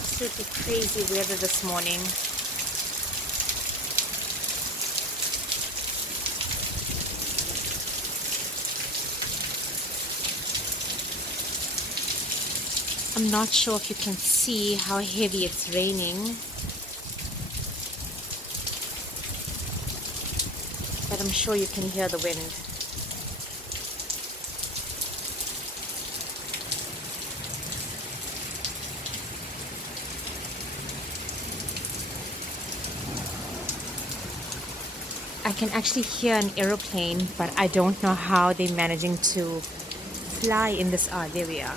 absolutely crazy weather this morning. I'm not sure if you can see how heavy it's raining, but I'm sure you can hear the wind. I can actually hear an aeroplane, but I don't know how they're managing to fly in this there we are.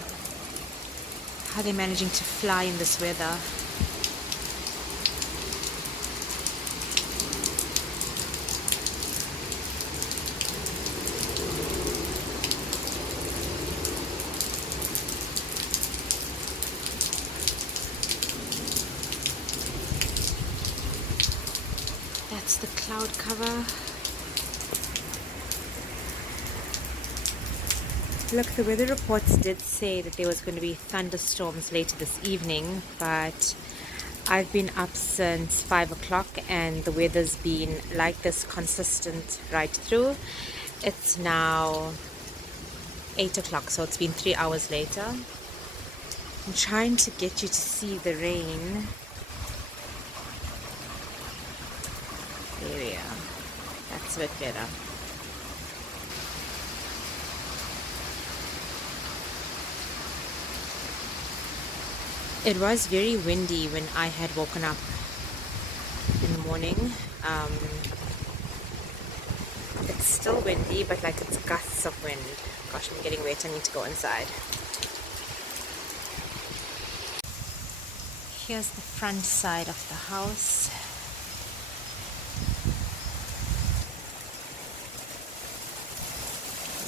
How they're managing to fly in this weather. That's the cloud cover. Look, the weather reports did say that there was going to be thunderstorms later this evening, but I've been up since 5 o'clock and the weather's been like this, consistent right through. It's now 8 o'clock, so it's been 3 hours later. I'm trying to get you to see the rain. There we are. That's a bit better. It was very windy when I had woken up in the morning. It's still windy, but like it's gusts of wind. Gosh, I'm getting wet. I need to go inside. Here's the front side of the house.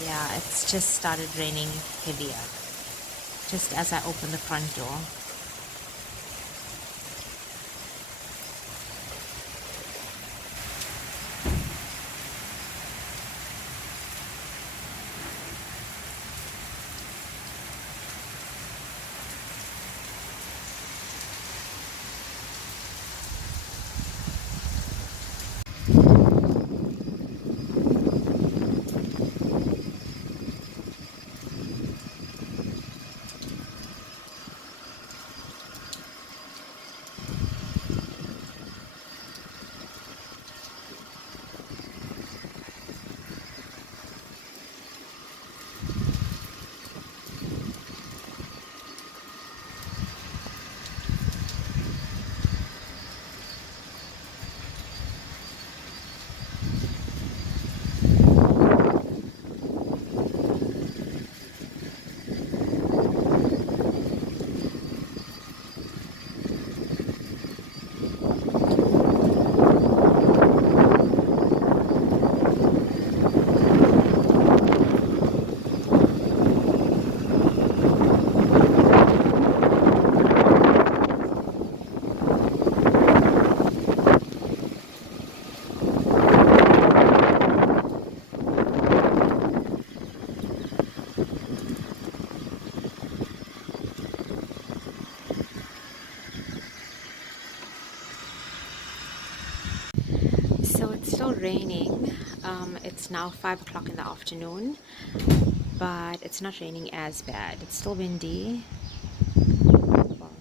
Yeah, it's just started raining heavier just as I open the front door. So it's still raining. It's now 5 o'clock in the afternoon, but it's not raining as bad. It's still windy. Well,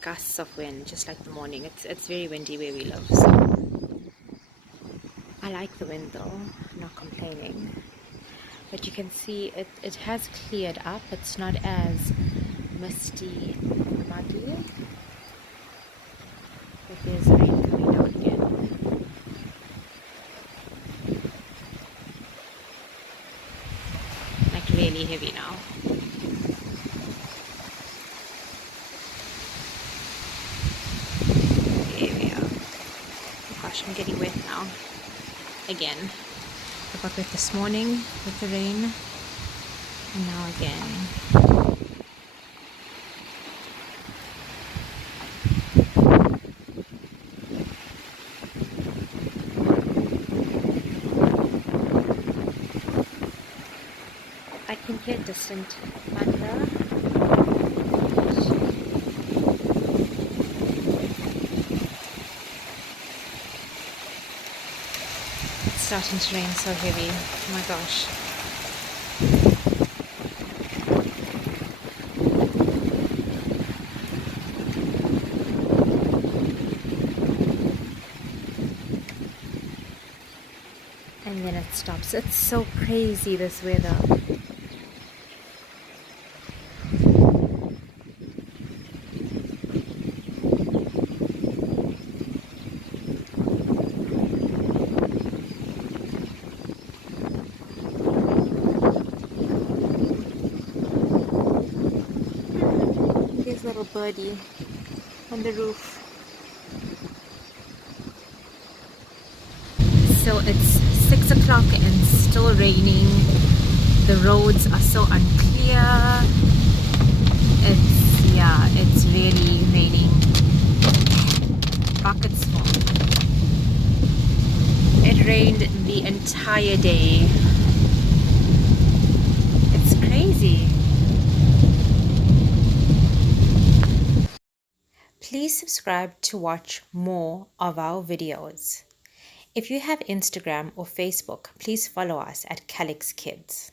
gusts of wind, just like the morning. It's very windy where we live. So I like the wind though. I'm not complaining. But you can see it has cleared up. It's not as misty, muddy. But there's rain coming down again. Like really heavy now. There we are. Oh gosh, I'm getting wet now. Again. I got wet this morning with the rain. And now again. I can hear distant thunder. starting to rain so heavy. Oh my gosh. And then it stops. It's so crazy, this weather. There's little birdie on the roof. So it's 6 o'clock and still raining. The roads are so unclear. It's really raining buckets full. It rained the entire day. It's crazy. Please subscribe to watch more of our videos. If you have Instagram or Facebook, please follow us at Calix Kids.